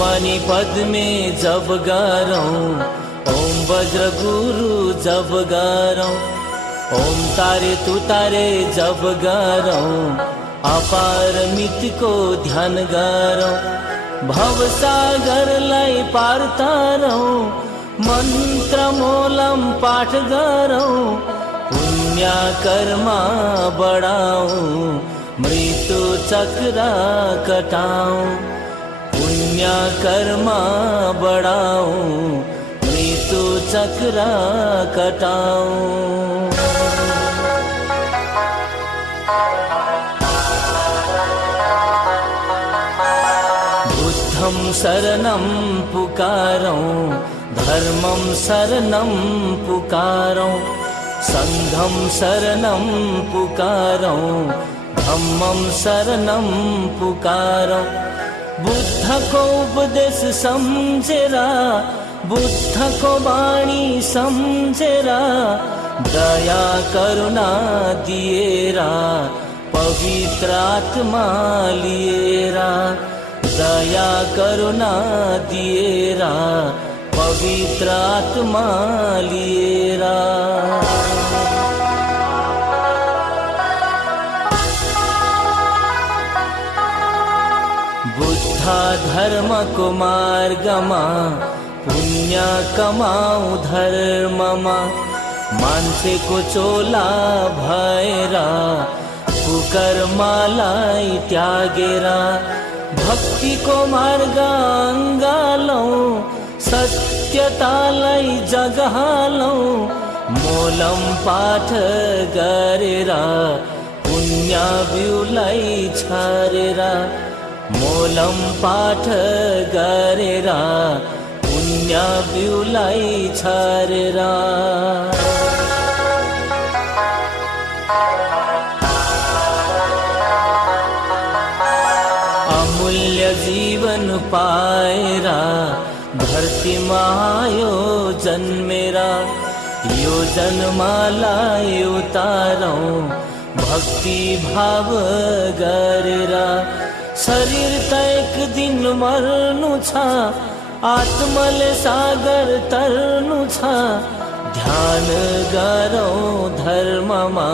मणि पद में जब गा रहा हूँ, ओम वज्र गुरु जब गा रहा हूँ, ओम तारे तू तारे जब गा रहा हूँ, अपार मित को ध्यान गा रहा हूँ, भव सागर लाई पार तारा हूँ, मंत्र मूलम पाठ गा रहा हूँ, पुण्य कर्मा बढ़ाऊं, मृत्यु चक्रा कटाऊं, पुण्य कर्मा बढ़ाऊं, मृत्यु चक्रा कटाऊं। बुद्धं शरणं पुकारऊं, धर्मं शरणं पुकारऊं, संघं शरणं पुकारऊं, धम्मं शरणं पुकारऊं। बुद्ध को उपदेश समझेरा, बुद्ध को वाणी समझेरा, दया करुणा दिएरा, पवित्र आत्मा लिएरा, दया करुणा दिएरा, पवित्र आत्मा लिएरा। बुद्धा धर्म को मार्गमा, पुण्य कमाऊ धर्ममा, मानसे को चोला भैरा, कुकर्मालाई त्यागेरा, भक्ति को मार्ग अंगालौ, सत्यतालाई जगहालौ, मोलम पाठ गरेरा, पुण्य ब्युलाई छारेरा, मोलम पाठ गरेरा, पुण्य ब्युलाई छारेरा। अमूल्य जीवन पाएरा, धरती मायो जन्मेरा, यो जन्मालाई उतारौं, भक्ति भाव गरेरा। शरीर त एक दिन मर्नु छ, आत्मले सागर तर्नु छ, ध्यान गरौं धर्ममा,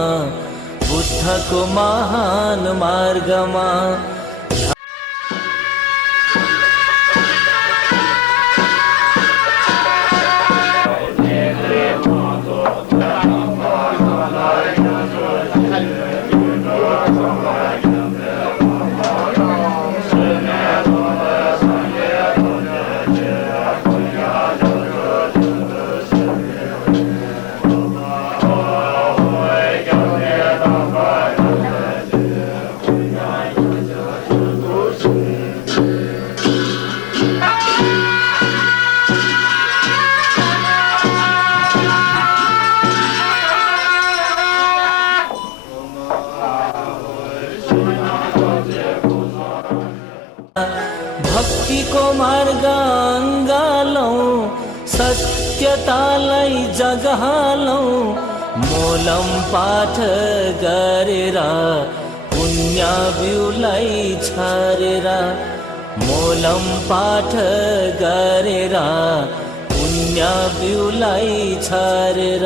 बुद्धको महान मार्गमा। सत्यतालाई जगालौं मोलम पाठ गरेर पुण्य बिउलाई छरेर मोलम पाठ गरेर पुण्य बिउलाई छरेर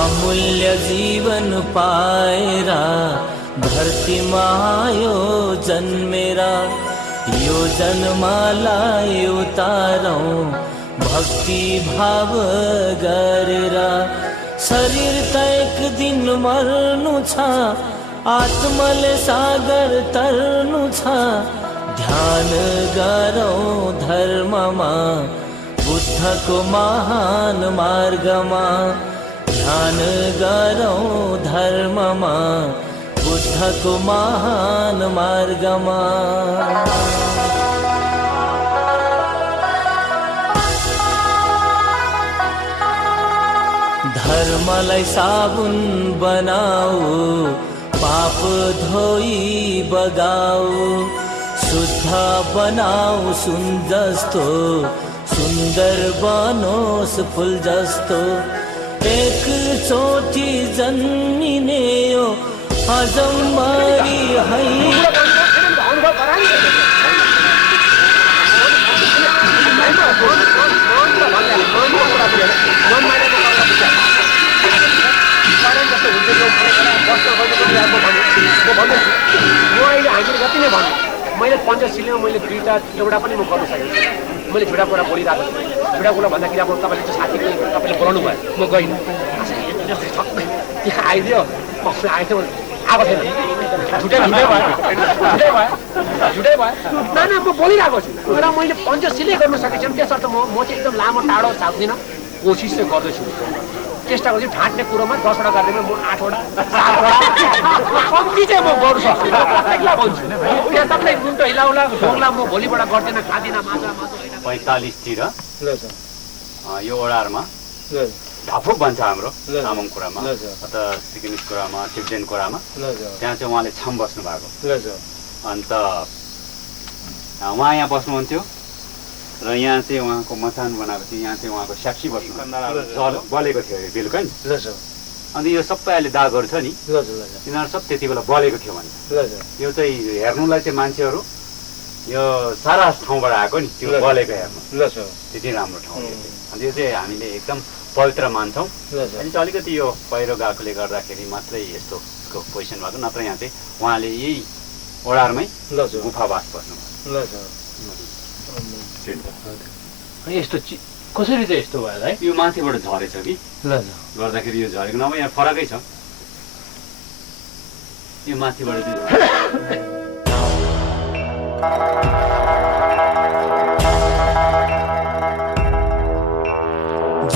अमूल्य जीवन पाएर धरतीमा आयो जन्मेरा यो जन्मलाई उतारौं भक्ति भाव गरेर शरीर त एक दिन मर्नु छ आत्माले सागर तर्नु छ ध्यान गरौं धर्ममा बुद्धको महान मार्गमा ध्यान गरौं धर्ममा बुद्धको महान मार्गमा धर्मलाई साबुन बनाऊ पाप धोई बगाऊ शुद्ध बनाऊ सुन जस्तो सुन्दर बनोस् फूल जस्तो एक चोटी जन्मिने यो अजम्बरी है मैले पञ्चशीलमा मैले दुईटा एउटा पनि म गर्न सकेँ मैले झुटा कुरा बोलिरहेको छु झुटा कुरा भन्दाखेरि अब तपाईँले चाहिँ साथी तपाईँले बोलाउनु भयो म गइनँ यहाँ आइदियो आइदियो आएको थिएन झुटै भयो न म बोलिरहेको छु र मैले पञ्चशीलै गर्न सकेको छु त्यसर्थ म चाहिँ एकदम लामो टाढो सक्दिनँ कोसिस चाहिँ गर्दैछु चेष्टा गर्छु ढाँट्ने कुरोमा 10वटा गर्दैन म 8वटा 7वटा कम्ती चाहिँ म गर्नु सक्छु एक्ला भन्छु त्यहाँ तपाईँ मुन्टो हिलाउला ढोङ्ला म भोलिबाट गर्दिनँ खाँदिनँ माछा 45 तिर यो ओडारमा ढाफुक भन्छ हाम्रो तामाङ कुरामा अथवा सिक्किमिस कुरामा टिब्टेन कुरामा त्यहाँ चाहिँ उहाँले छाम बस्नु भएको अन्त उहाँ यहाँ बस्नुहुन्थ्यो र यहाँ चाहिँ उहाँको मचान बनाएको थियो यहाँ चाहिँ उहाँको साक्षी बस्नु बलेको थियो अरे बेलुका नि अन्त यो सबै अहिले दागहरू छ नि तिनीहरू सब त्यति बेला बलेको थियो भने यो चाहिँ हेर्नुलाई चाहिँ मान्छेहरू यो सारा ठाउँबाट आएको नि त्यो बलेको हेर्नु त्यति राम्रो ठाउँ अन्त यो चाहिँ हामीले एकदम पवित्र मान्छौँ अनि चाहिँ अलिकति यो पहिरो गएकोले गर्दाखेरि मात्रै यस्तो पोजिसन भएको नत्र यहाँ चाहिँ उहाँले यही ओडारमै गुफावास बस्नु यस्तो कसरी चाहिँ यस्तो भयो है यो माथिबाट झरेछ कि गर्दाखेरि यो झरेको नभए यहाँ फरकै छ यो माथिबाट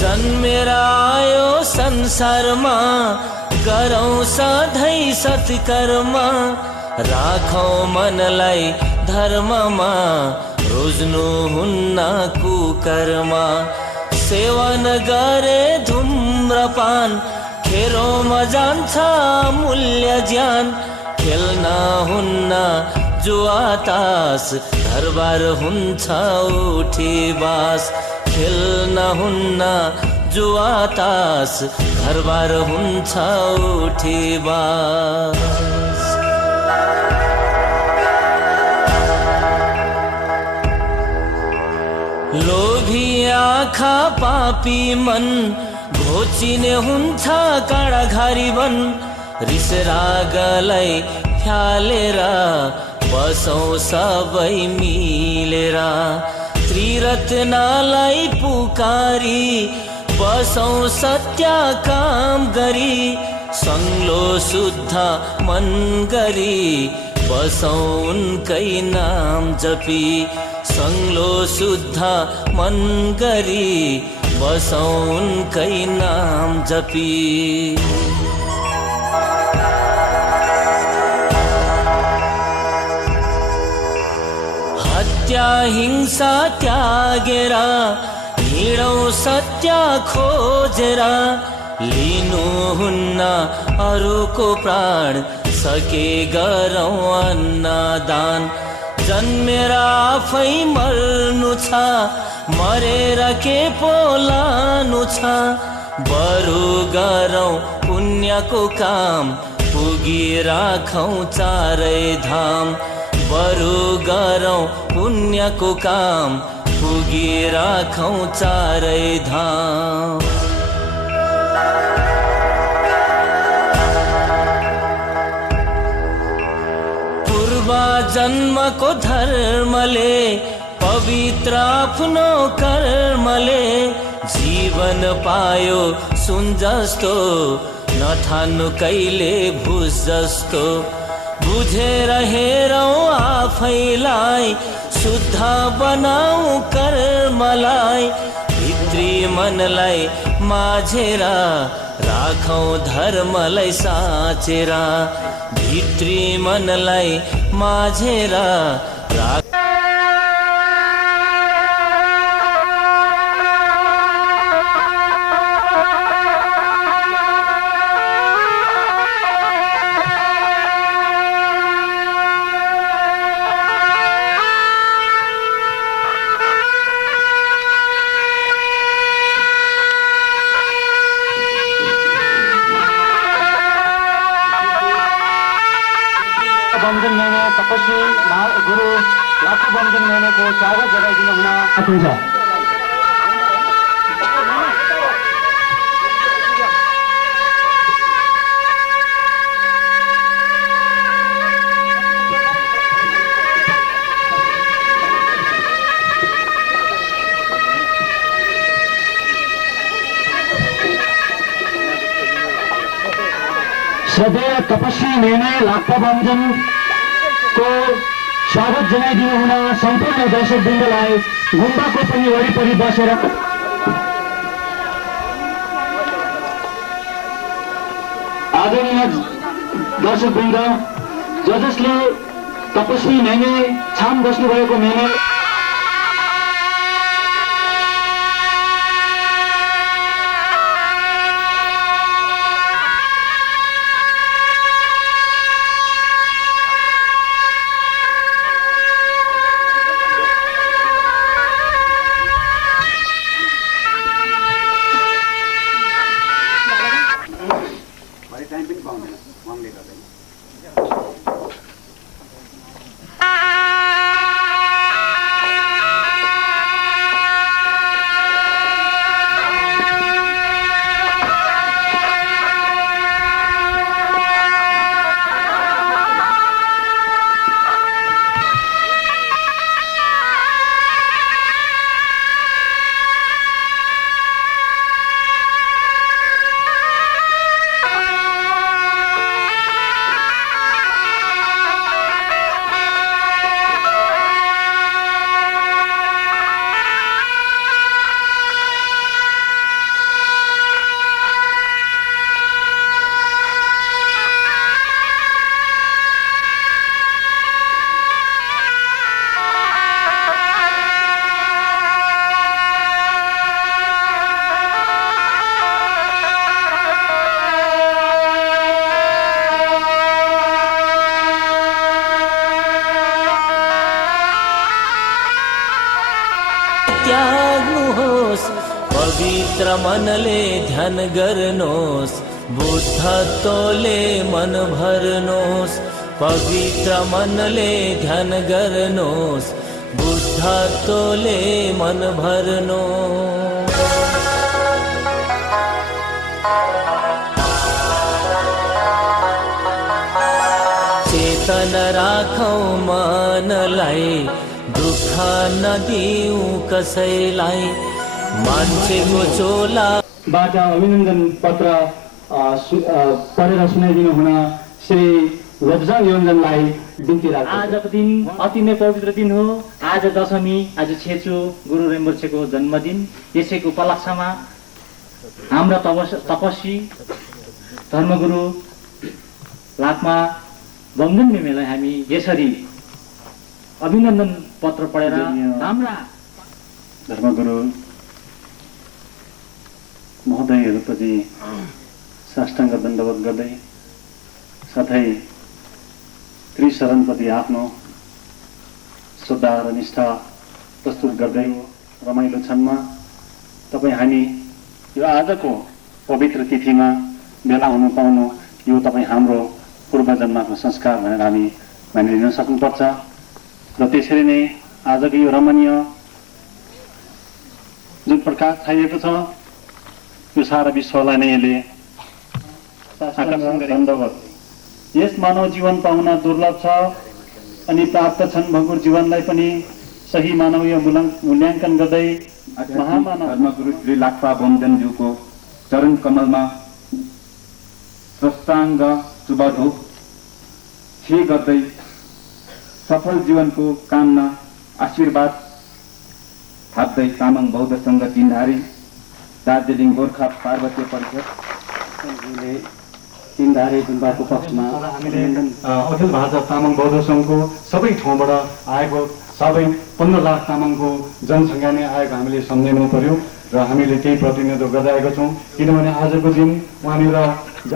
जन्मेर आयो संसारमा गरौँ सधैँ सत्कर्म राखौँ मनलाई धर्ममा रोज्नु हुन्न कुकर्म सेवन गरे धुम्रपान खेरोमा जान्छ मूल्य ज्यान खेल्न हुन्न जुवा तास घरबार हुन्छ उठी बास खेल्न हुन्न जुवा तास घरबार हुन्छ उठी बास लोभी आँखा पापी मन घोचिने हुन्छ काँडाघारी वन रिस रागलाई फ्यालेर बसौँ सबै मिलेर त्रिरत्नलाई पुकारी बसौँ सत्य काम गरी सङ्लो शुद्ध मन गरी बसौँ उनकै नाम जपी सङ्लो शुद्ध मन गरी बसौँ उनकै नाम जपी हत्या हिंसा त्यागेर हिँडौँ सत्य खोजेर लिनु हुन्न अरूको प्राण सके गरौँ अन्नदान। जन्मेर आफै मर्नु छ, मरेर के पो लानु छ। बरु गरौँ पुण्यको काम, पुगिराखौँ चारै धाम। बरु गरौँ पुण्यको काम, पुगिराखौँ चारै धाम। जन्मको धर्मले, पवित्र आफ्नो कर्मले जीवन पायो सुन जस्तो, नठान्नु कहिले भुस जस्तो। बुझेर हेरौँ आफैलाई, शुद्ध बनाऊ कर्मलाई। भित्री मनलाई माझेर राखौँ धर्मलाई साँचेर। भित्री मनलाई माझेर राख। बमजन मैंने तपस्वी गुरु लाखो बमजन मैंने को स्वागत जगाइदिनु हुन आउँछ। श्रद्धेय तपस्वी मैंने लाखो बमजन को स्वागत जनाइदिनु हुन सम्पूर्ण दर्शकवृन्दलाई गुम्बाको पनि वरिपरि बसेर आदरणीय दर्शकवृन्द, जसले तपस्वी मैंने छाम बस्नुभएको मैंने त्याग्नुहोस्, पवित्र मनले ध्यान गर्नुहोस्। बुद्धत्वले मन भर्नुहोस्, पवित्र मनले ध्यान गर्नुहोस्। बुद्धत्वले मन भर्नुहोस्। चेतन राखौँ मनलाई, दुःख नदिऊ कसैलाई। मान्छेको चोलाबाट अभिनन्दन पत्र पढेर सुनाइदिनु हुन श्री लब्जाङ योन्जनलाई बिन्ती राख्छु। आजको दिन अति नै पवित्र दिन हो। आज दशमी, आज छेचु गुरु रेम्बुछेको जन्मदिन। यसैको उपलक्ष्यमा हाम्रा तपस्वी धर्मगुरु लाखमा बमजन मेमेलाई हामी यसरी अभिनन्दन पत्र पढेर हाम्रा धर्मगुरु महोदयहरूप्रति साष्टाङ्ग दण्डवत गर्दै साथै त्रिशरणप्रति आफ्नो श्रद्धा र निष्ठा प्रस्तुत गर्दै रमाइलो क्षणमा तपाईँ हामी यो आजको पवित्र तिथिमा भेला हुनु पाउनु यो तपाईँ हाम्रो पूर्वजन्मको संस्कार भनेर हामी मानिलिन सक्नुपर्छ। र त्यसरी नै आजको यो रमणीय जुन प्रकाश छाइएको छ यो सारा विश्वलाई नै यसले आकर्षण गरे। यस मानव जीवन पाउन दुर्लभ छ अनि प्राप्त क्षण भङ्गुर जीवनलाई पनि सही मानवीय मूल्याङ्कन गर्दै महामानव धर्मगुरु श्री लाक्पा बोमजनज्यूको चरण कमलमा स्रष्टाङ्ग शुभधूप छे गर्दै सफल जीवनको कामना आशीर्वाद थाप्दै तामाङ बौद्ध सङ्घ तीनधारे दार्जिलिङ गोर्खा पार्वतीय परिषद तीनधारे गुम्बाको पक्षमा हामीले अखिल भारत तामाङ बौद्ध सङ्घको सबै ठाउँबाट आएको सबै 15 लाख तामाङको जनसङ्ख्या नै आएको हामीले सम्झिनु पर्यो र हामीले त्यही प्रतिनिधित्व गर्दै आएका छौँ। किनभने आजको दिन वहाँनिर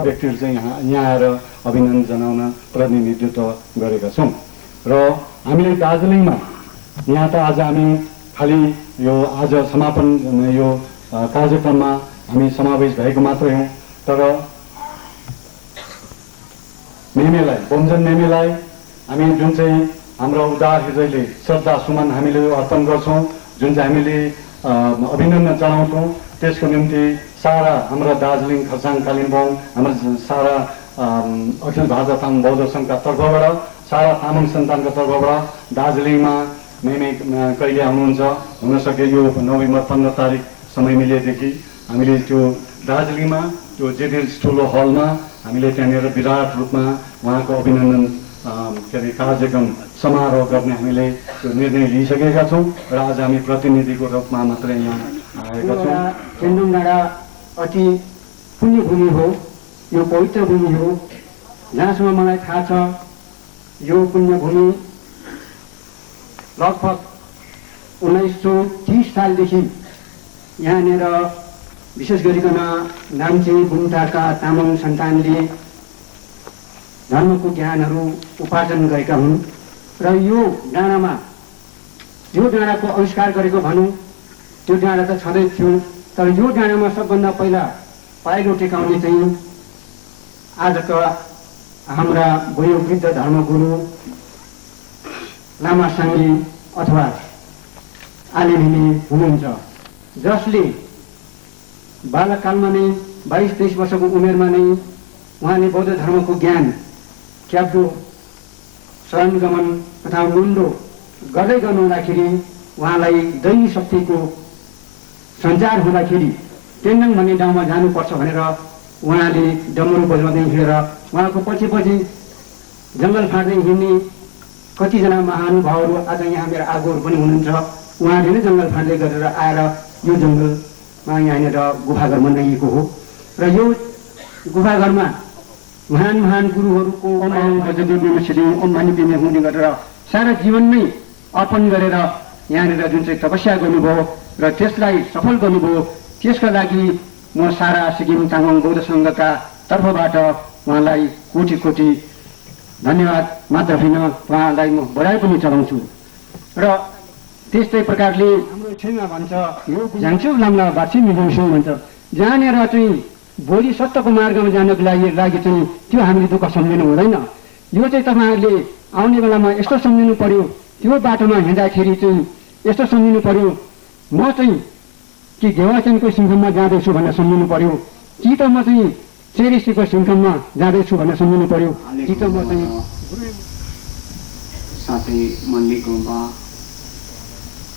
व्यक्तिहरू चाहिँ यहाँ आएर अभिनन्दन जनाउन प्रतिनिधित्व गरेका छौँ। र हामीले दार्जिलिङमा यहाँ त आज हामी खालि यो आज समापन यो कार्यक्रममा हामी समावेश भएको मात्रै हौँ, तर मेमेलाई बोमजन मेमेलाई हामी जुन चाहिँ हाम्रो उदार हृदयले श्रद्धा सुमन हामीले अर्पण गर्छौँ, जुन चाहिँ हामीले अभिनन्दन जनाउँछौँ, त्यसको निम्ति सारा हाम्रो दार्जिलिङ खरसाङ कालिम्पोङ हाम्रो सारा अखिल भारत तामाङ बौद्ध सङ्घका तर्फबाट सारा तामाङ सन्तानको तर्फबाट दार्जिलिङमा मेमे कहिले आउनुहुन्छ हुनसके यो नोभेम्बर 15 तारिक समय मिलेदेखि हामीले त्यो दार्जिलिङमा त्यो जेठी ठुलो हलमा हामीले त्यहाँनिर विराट रूपमा उहाँको अभिनन्दन के अरे कार्यक्रम समारोह गर्ने हामीले त्यो निर्णय लिइसकेका छौँ र आज हामी प्रतिनिधिको रूपमा मात्रै यहाँ आएका छौँ। तेन्दुङ डाँडा अति पुण्य भूमि हो, यो पवित्र भूमि हो। जहाँसम्म मलाई थाहा छ यो पुण्य भूमि लगभग 1930 सालदेखि यहाँनिर विशेष गरिकन नाम्ची बुन्टाका तामाङ सन्तानले धर्मको ज्ञानहरू उपार्जन गरेका हुन् र यो डाँडामा यो डाँडाको आविष्कार गरेको भनौँ त्यो डाँडा त छँदै थियो, तर यो डाँडामा सबभन्दा पहिला पाइलो टेकाउने चाहिँ आजका हाम्रा वयोवृद्ध धर्मगुरु लामा साङ्गे अथवा आलेभिले हुनुहुन्छ, जसले बालकालमा नै 22-23 वर्षको उमेरमा नै उहाँले बौद्ध धर्मको ज्ञान क्याब्दो शरणगमन तथा मुन्डो गर्दै गर्नुहुँदाखेरि उहाँलाई दैवी शक्तिको सञ्चार हुँदाखेरि तेन्दुङ भन्ने ठाउँमा जानुपर्छ भनेर उहाँले डमरू बजाउँदै हिँडेर उहाँको पछि पछि जङ्गल फाँड्दै हिँड्ने कतिजना महानुभावहरू आज यहाँ मेरा आगोहरू पनि हुनुहुन्छ। उहाँले नै जङ्गल फाँड्दै गरेर आएर यो जङ्गलमा यहाँनिर गुफाघर बनाइएको हो र यो गुफाघरमा महान महान गुरुहरूको ओम भनी बिमे हुने गरेर सारा जीवन नै अर्पण गरेर यहाँनिर जुन चाहिँ तपस्या गर्नुभयो र त्यसलाई सफल गर्नुभयो, त्यसका लागि म सारा सिक्किम तामाङ बौद्ध सङ्घका तर्फबाट उहाँलाई कोटि कोटि धन्यवाद मात्र होइन, उहाँलाई म बधाई पनि चढाउँछु। र त्यस्तै प्रकारले हाम्रो छेउमा भन्छ झाङछेउ लाम्ला बाछी मिलाउँछौँ भन्छ, जहाँनिर चाहिँ भोलि सत्यको मार्गमा जानको लागि चाहिँ त्यो हामीले दुःख सम्झिनु हुँदैन। यो चाहिँ तपाईँहरूले आउने बेलामा यस्तो सम्झिनु पर्यो, त्यो बाटोमा हिँड्दाखेरि चाहिँ यस्तो सम्झिनु पर्यो, म चाहिँ कि घेवाचनको सिङ्खममा जाँदैछु भनेर सम्झिनु पर्यो, कि त म चाहिँ चेरिसीको सिङ्खममा जाँदैछु भनेर सम्झिनु पर्यो, कि त म चाहिँ साथै मल्ली गुम्बा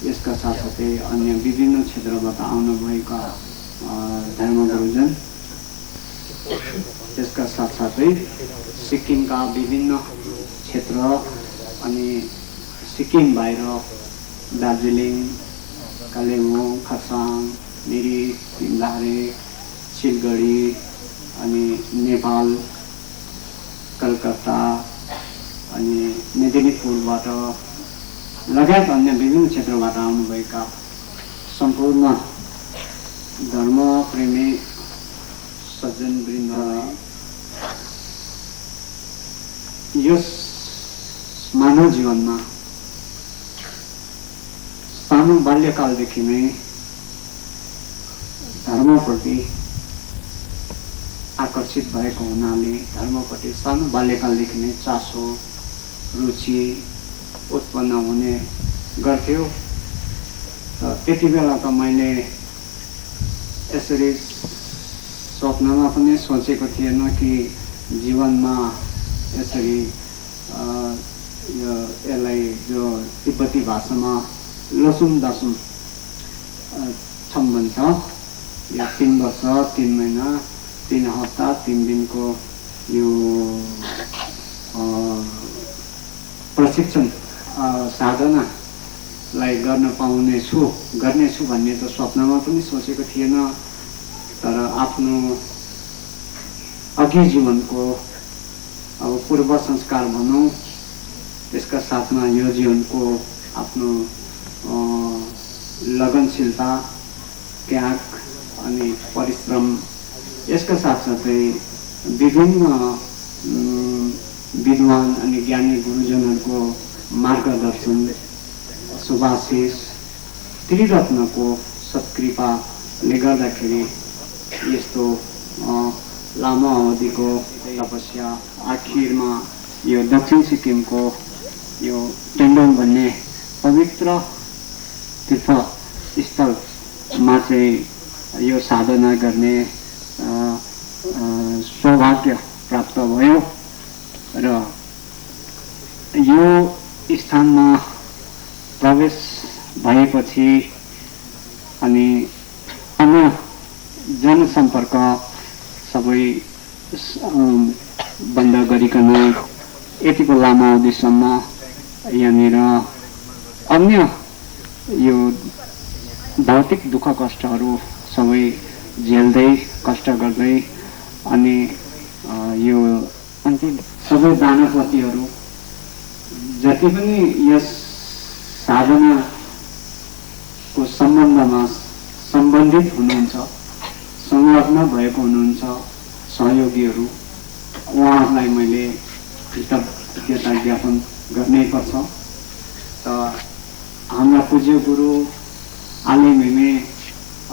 यसका साथसाथै अन्य विभिन्न क्षेत्रबाट आउनुभएका धर्मगुरुजन, त्यसका साथसाथै सिक्किमका विभिन्न क्षेत्र अनि सिक्किम बाहिर दार्जिलिङ, कालेबुङ, खरसाङ, मिरिक, तीनधारे, सिलगढी अनि नेपाल, कलकत्ता अनि मेदिनीपुरबाट लगायत अन्य विभिन्न क्षेत्रबाट आउनुभएका सम्पूर्ण धर्मप्रेमी सज्जनवृन्द, यस मानव जीवनमा सानो बाल्यकालदेखि नै धर्मप्रति आकर्षित भएको हुनाले धर्मप्रति सानो बाल्यकालदेखि नै चासो रुचि उत्पन्न हुने गर्थ्यो। त्यति बेला त मैले यसरी स्वप्नमा पनि सोचेको थिएन कि जीवनमा यसरी यसलाई जो तिब्बती भाषामा लसुम दसुम छम भन्छ, या 3 वर्ष 3 महिना 3 हप्ता 3 दिनको यो प्रशिक्षण साधनालाई गर्नेछु भन्ने त स्वप्नमा पनि सोचेको थिएन। तर आफ्नो अघि जीवनको अब पूर्व संस्कार भनौँ, त्यसका साथमा यो जीवनको आफ्नो लगनशीलता, त्याग अनि परिश्रम, यसका साथसाथै विभिन्न विद्वान अनि ज्ञानी गुरुजनहरूको मार्गदर्शन, शुभाशिष, त्रिरत्नको सत्कृपाले गर्दाखेरि यस्तो लामो अवधिको तपस्या आखिरमा यो दक्षिण सिक्किमको यो टेन्डोङ भन्ने पवित्र तीर्थस्थलमा चाहिँ यो साधना गर्ने सौभाग्य प्राप्त भयो। र यो स्थानमा प्रवेश भएपछि अनि अन्य जनसम्पर्क सबै बन्द गरिकन यतिको लामो अवधिसम्म यहाँनिर अन्य यो भौतिक दुःख कष्टहरू सबै झेल्दै कष्ट गर्दै अनि यो अन्तिम सबै दानपतिहरू जति पनि यस साधनाको सम्बन्धमा सम्बन्धित हुनुहुन्छ, संलग्न भएको हुनुहुन्छ सहयोगीहरू, उहाँहरूलाई मैले कृतज्ञता ज्ञापन गर्नै पर्छ। त हाम्रा पूज्य गुरु आले मेमे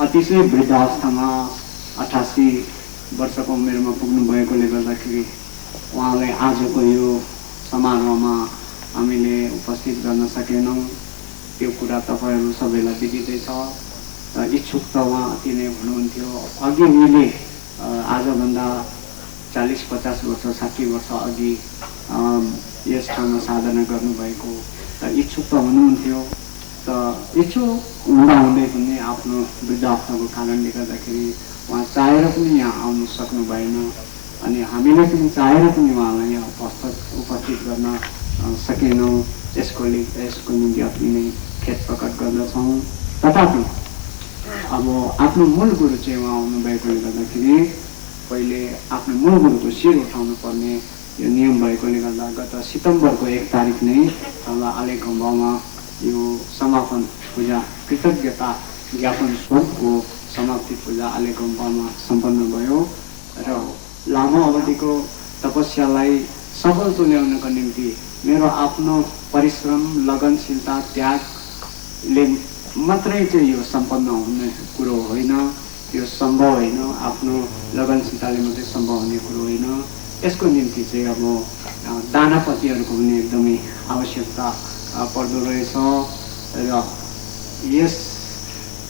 अतिशय वृद्ध अवस्थामा 88 वर्षको उमेरमा पुग्नु भएकोले गर्दाखेरि उहाँलाई आजको यो समारोहमा हामीले उपस्थित गर्न सकेनौँ। त्यो कुरा तपाईँहरू सबैलाई दिदिँदै छ। इच्छुक त उहाँ अति नै हुनुहुन्थ्यो। अघि मैले आजभन्दा 40-50 वर्ष 60 वर्ष अघि यस ठाउँमा साधना गर्नुभएको त इच्छुक त हुनुहुन्थ्यो। त इच्छुक हुँदाहुँदै पनि आफ्नो वृद्ध अवस्थाको कारणले गर्दाखेरि उहाँ चाहेर पनि यहाँ आउनु सक्नु भएन अनि हामीले पनि चाहेर पनि उहाँलाई यहाँ उपस्थित गर्न सकेनौँ। यसको निम्ति अति नै खेद प्रकट गर्दछौँ। तथापि अब आफ्नो मूल गुरु चाहिँ उहाँ आउनुभएकोले गर्दाखेरि पहिले आफ्नो मूल गुरुको शिर उठाउनु पर्ने यो नियम भएकोले गर्दा गत सितम्बरको 1 तारिक नै तल आलेखम्बामा यो समापन पूजा कृतज्ञता ज्ञापन स्वरूपको समाप्ति पूजा आलेखम्बामा सम्पन्न भयो। र लामो अवधिको तपस्यालाई सफल तुल्याउनको निम्ति मेरो आफ्नो परिश्रम, लगनशीलता, त्यागले मात्रै चाहिँ यो सम्पन्न हुने कुरो होइन, यो सम्भव होइन। आफ्नो लगनशीलताले मात्रै सम्भव हुने कुरो होइन। यसको निम्ति चाहिँ अब दानपतिहरूको पनि एकदमै आवश्यकता पर्दो रहेछ। र यस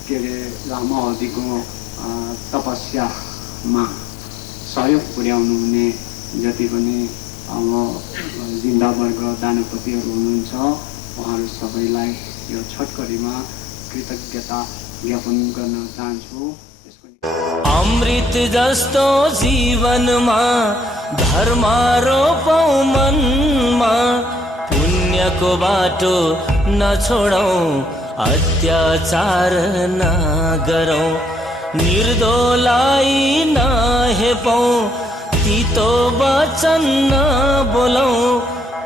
के अरे लामो अवधिको तपस्यामा सहयोग पुर्याउनु हुने जति पनि अब जिन्दावर्ग दानपतिहरू हुनुहुन्छ उहाँहरू सबैलाई यो छोटकरीमा कृतज्ञता ज्ञापन गर्न चाहन्छु। अमृत जस्तो जीवनमा धर्म रोपौँ मनमा, पुण्यको बाटो नछोडौँ, अत्याचार नगरौँ, निर्दोलाई नहेपौँ, तीतो वचन नबोलौँ,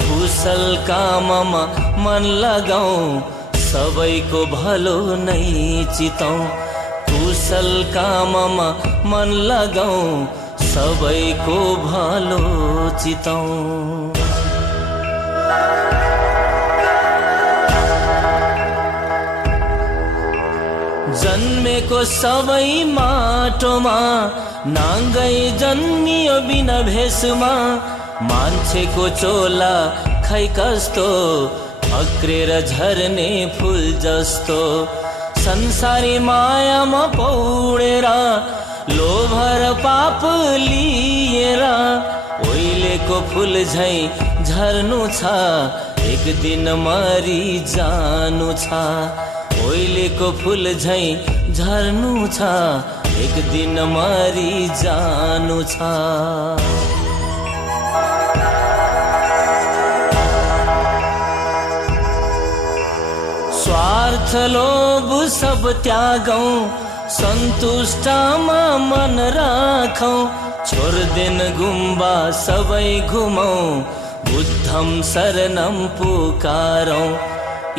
कुशल काममा मन लगाऊं, सबैको भलो नै चितौं, कुशल काममा मन लगाऊं, सबैको भलो चितौं। जन्मेको सबै माटोमा नाङ्गै जन्मियो बिना भेषमा मान्छेको चोला खै कस्तो अक्रेर झर्ने फुल जस्तो संसारी मायामा पौडेर लोभ र पाप लिएर ओइलेको फुल झै झर्नु छ एक दिन मरि जानु छ ओइलेको फुल झै झर्नु छ एक दिन मरि जानु छ स्वार्थ लोभ सब त्यागौं सन्तुष्टमा मन राखौं छोड्देन गुम्बा सबै घुमौं बुद्धम शरणम पुकारौं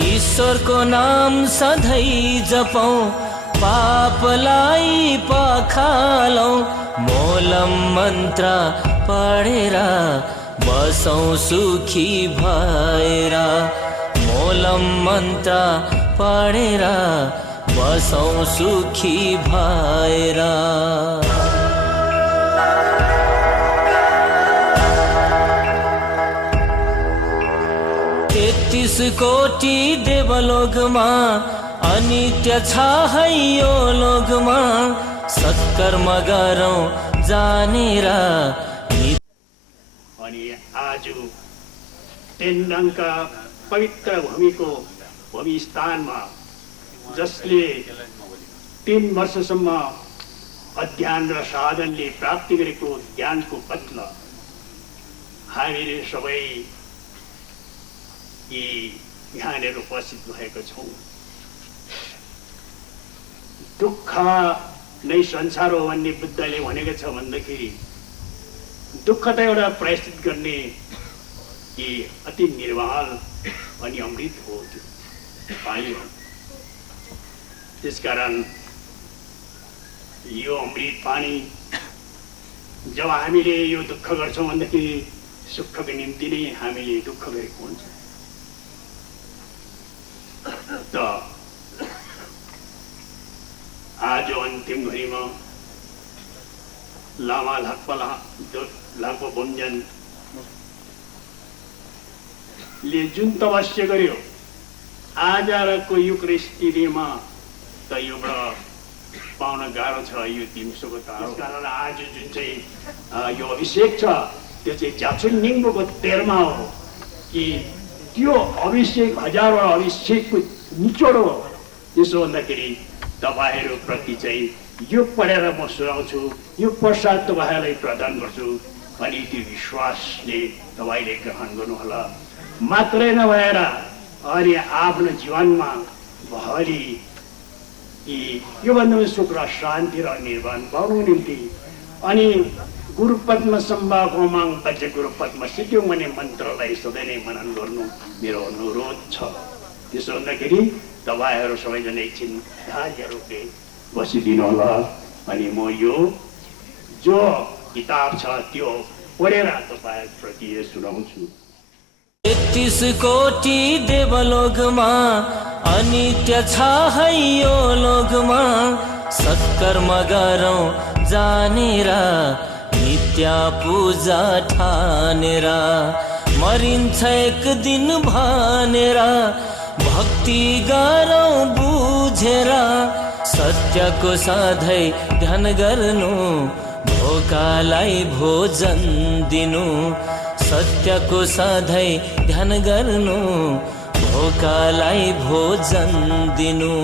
ईश्वरको नाम सधैँ जपौं पापलाई पखालौं मोलम मन्त्र पढेर बसौं सुखी भएर मोलम मन्त्र पढेर बसौं सुखी भएर 33 कोटी देवलोकमा अनित्य छ है यो लोकमा सत्कर्म गरौं जानेर अनि आज तेन्डाङका पवित्र भूमि स्थानमा जसले 3 वर्षसम्म अध्ययन र साधनले प्राप्ति गरेको ज्ञानको पत्ल हामीले सबै यहाँनिर उपस्थित भएको छौँ। दुःख नै संसार हो भन्ने बुद्धले भनेको छ भन्दाखेरि दुःख त एउटा प्रायश्चित गर्ने कि अति निर्मल अनि अमृत हो, त्यो पानी हो। त्यसकारण यो अमृत पानी जब हामीले यो दुःख गर्छौँ भन्दाखेरि सुखको निम्ति नै हामीले दुःख गरेको हुन्छ। त आज अन्तिम घडीमा लामा लाक्पा बोम्जन ले जुन तपस्या गर्यो आजको युग स्थितिमा त योबाट पाउन गाह्रो छ यो 300को तारो। कारण आज जुन चाहिँ यो अभिषेक छ त्यो चाहिँ जाचुन निङ्गोको तेरमा हो कि त्यो अभिषेक हजारवटा अभिषेकको निचोड हो। त्यसो भन्दाखेरि तपाईहरू प्रति चाहिँ यो पढेर म सुनाउँछु, यो प्रसाद तपाईहरूलाई प्रदान गर्छु अनि त्यो विश्वासले तपाईले ग्रहण गर्नुहोला। मात्रै नभएर अनि आफ्नो जीवनमा भरि योभन्दा सुख र शान्ति र निर्वाण पाउनु निम्ति अनि गुरुपद्म सम्भाको माग बज्य गुरुपद्म सिद्धियो भन्ने मन्त्रलाई सधैँ नै मनन गर्नु मेरो अनुरोध छ। त्यसो भन्दाखेरि तपाईहरू सबैजना एकछिन धैर्य रूपले बसिदिनु होला अनि म यो जो किताब छ त्यो पढेर तपाईहरुप्रति सुनाउँछु। 33 कोटी देवलोकमा अनित्य छ है यो लोकमा सत्कर्म गरौं जानेर नित्य पूजा ठानेर मरिन्छ एक दिन भनेर भक्ति गरौं बुझेर सत्यको सधैँ ध्यान गर्नु भोकालाई भोजन दिनु सत्यको सधैँ ध्यान गर्नु भोकालाई भोजन दिनु।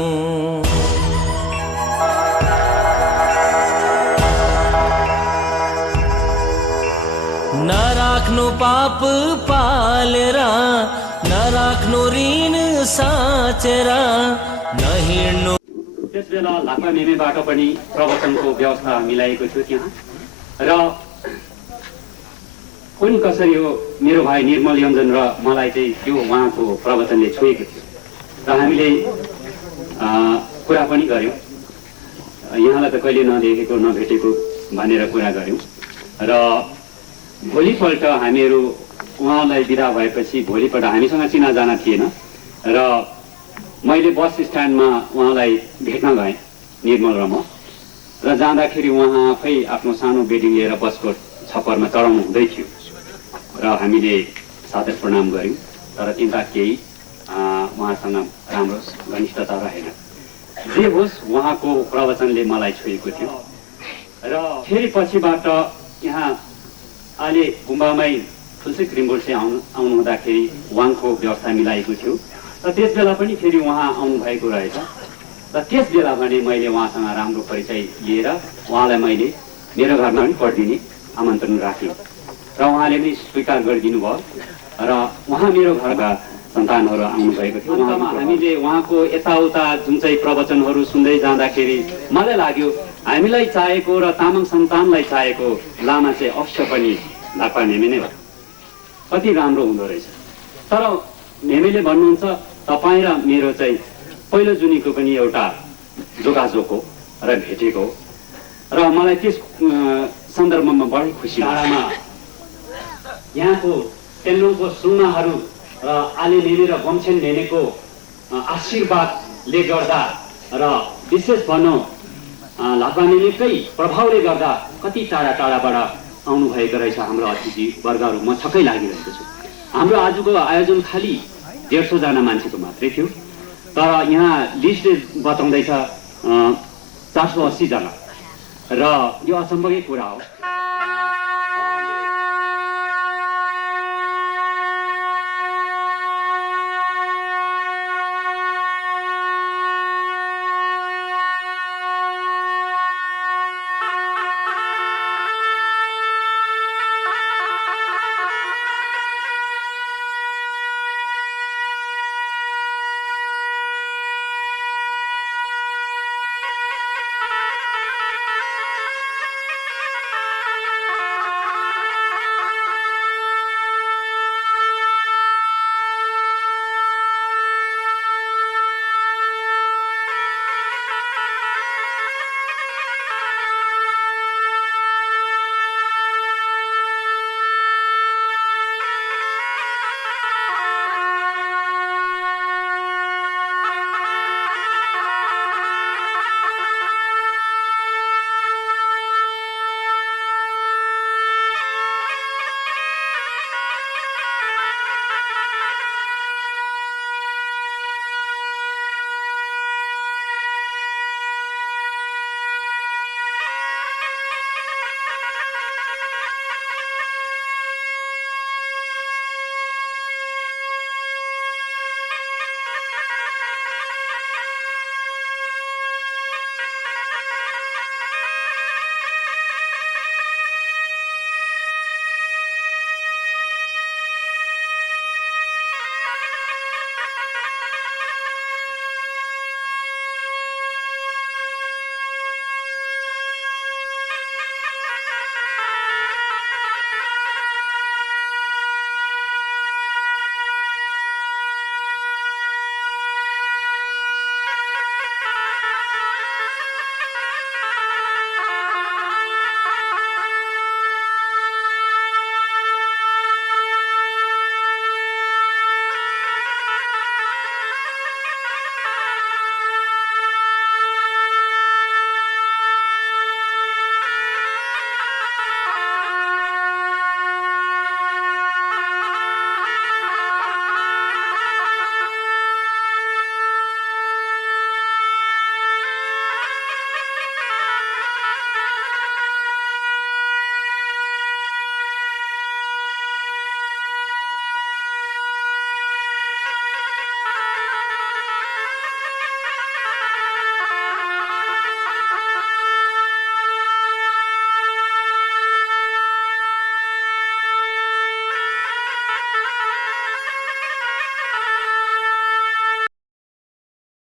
नराख्नु पाप पालेर नराख्नु ऋण साचेर नहिड्नु। त्यसबेला लापा मेमेबाट पनि प्रवचनको व्यवस्था मिलाएको थियो त्यहाँ र कुन कसरी हो मेरो भाइ निर्मल योन्जन र मलाई चाहिँ त्यो उहाँको प्रवचनले छोएको थियो र हामीले कुरा पनि गऱ्यौँ। यहाँलाई त कहिले नदेखेको नभेटेको भनेर कुरा गऱ्यौँ र भोलिपल्ट हामीहरू उहाँलाई बिदा भएपछि भोलिपल्ट हामीसँग चिनाजाना थिएन र मैले बस स्ट्यान्डमा उहाँलाई भेट्न गएँ, निर्मल र म, र जाँदाखेरि उहाँ आफै आफ्नो सानो बेडिङ लिएर बसको छप्परमा चढाउनु हुँदै थियो र हामीले सादर प्रणाम गऱ्यौँ। तर तिनका केही उहाँसँग राम्रो घनिष्ठता रहेन। जे होस्, उहाँको प्रवचनले मलाई छोएको थियो र फेरि पछिबाट यहाँ अहिले गुम्बामै तुलसी रिम्बोर्से आउनु हुँदाखेरि वाङको व्यवस्था मिलाएको थियो र त्यस बेला पनि फेरि उहाँ आउनुभएको रहेछ र त्यस बेला भने मैले उहाँसँग राम्रो परिचय लिएर उहाँलाई मैले मेरो घरमा पनि पढिदिने आमन्त्रण राखेँ र उहाँले पनि स्वीकार गरिदिनु भयो र उहाँ मेरो घरका सन्तानहरू आउनुभएको थियो। अन्तमा हामीले उहाँको यताउता जुन चाहिँ प्रवचनहरू सुन्दै जाँदाखेरि मलाई लाग्यो हामीलाई चाहेको र तामाङ सन्तानलाई चाहेको लामा चाहिँ अवश्य पनि लापा नेमे नै हो। कति राम्रो हुँदो रहेछ। तर नेमेले भन्नुहुन्छ तपाईँ र मेरो चाहिँ पहिलो जुनीको पनि एउटा जोगाजोग हो र भेटेको र मलाई त्यस सन्दर्भमा बढी खुसी लाग्छ। यहाँको तेल्लोको सुन्नाहरू र आले नेने र बमछेन नेनेको आशीर्वादले गर्दा र विशेष भनौँ लापा नेनेकै प्रभावले गर्दा कति टाढा टाढाबाट आउनुभएको रहेछ हाम्रो अतिथि वर्गहरू। म छक्कै लागिरहेको छु। हाम्रो आजको आयोजन खालि 150 जना मान्छेको मात्रै थियो, तर यहाँ लिस्टले बताउँदैछ 480 जना र यो अचम्मकै कुरा हो।